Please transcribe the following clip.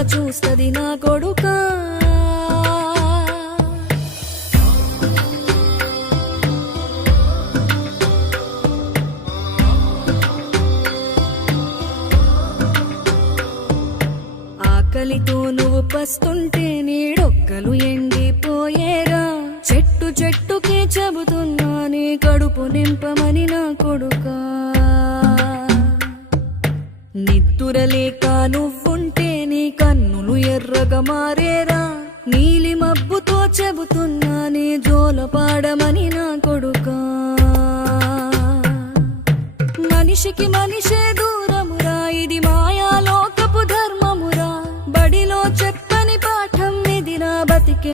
చూస్తది నా కొడుకా. ఆకలితో నువ్వు పస్తుంటే నీడొక్కలు ఎండిపోయేరా. చెట్టు చెట్టుకే చెబుతున్నా నీ కడుపు నింపమని నా కొడుకా. నిద్దురలేక నువ్వుంటే నీ కన్నులు ఎర్రగా మారేరా. నీలి మబ్బుతో చెబుతున్నా నీ జోలపాడమని నా కొడుకా. మనిషికి మనిషే